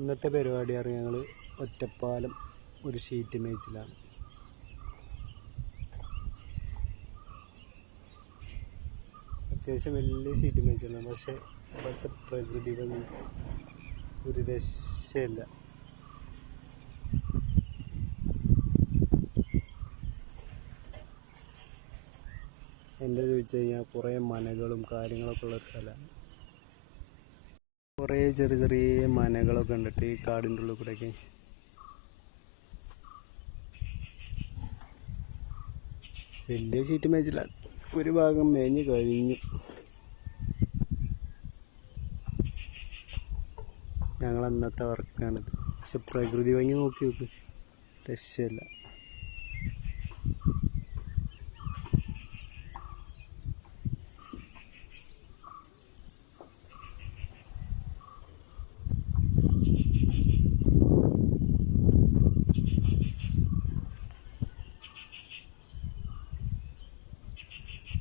ഇന്നത്തെ പരിപാടി അറിയാം, ഞങ്ങൾ ഒറ്റപ്പാലം ഒരു ഷീറ്റ് മേച്ചിലാണ്. അത്യാവശ്യം വലിയ ഷീറ്റ് മേച്ചിലാണ്. പക്ഷെ ഇപ്പോഴത്തെ പ്രകൃതി ഭംഗി ഒരു രക്ഷയില്ല. എന്താ ചോദിച്ചു കഴിഞ്ഞാൽ കുറേ മനകളും കാര്യങ്ങളൊക്കെ ഉള്ളൊരു സ്ഥലമാണ്. കുറേ ചെറിയ ചെറിയ മനകളൊക്കെ ഉണ്ടിട്ട് ഈ കാടിൻ്റെ ഉള്ളിൽ കൂടെയൊക്കെ. വലിയ ഷീറ്റ് മേച്ചില്ല, ഒരു ഭാഗം മേഞ്ഞ് കഴിഞ്ഞു. ഞങ്ങൾ അന്നത്തെ വർക്കാണിത്. പക്ഷെ പ്രകൃതി ഭംഗി നോക്കി നോക്ക്, രക്ഷയില്ല.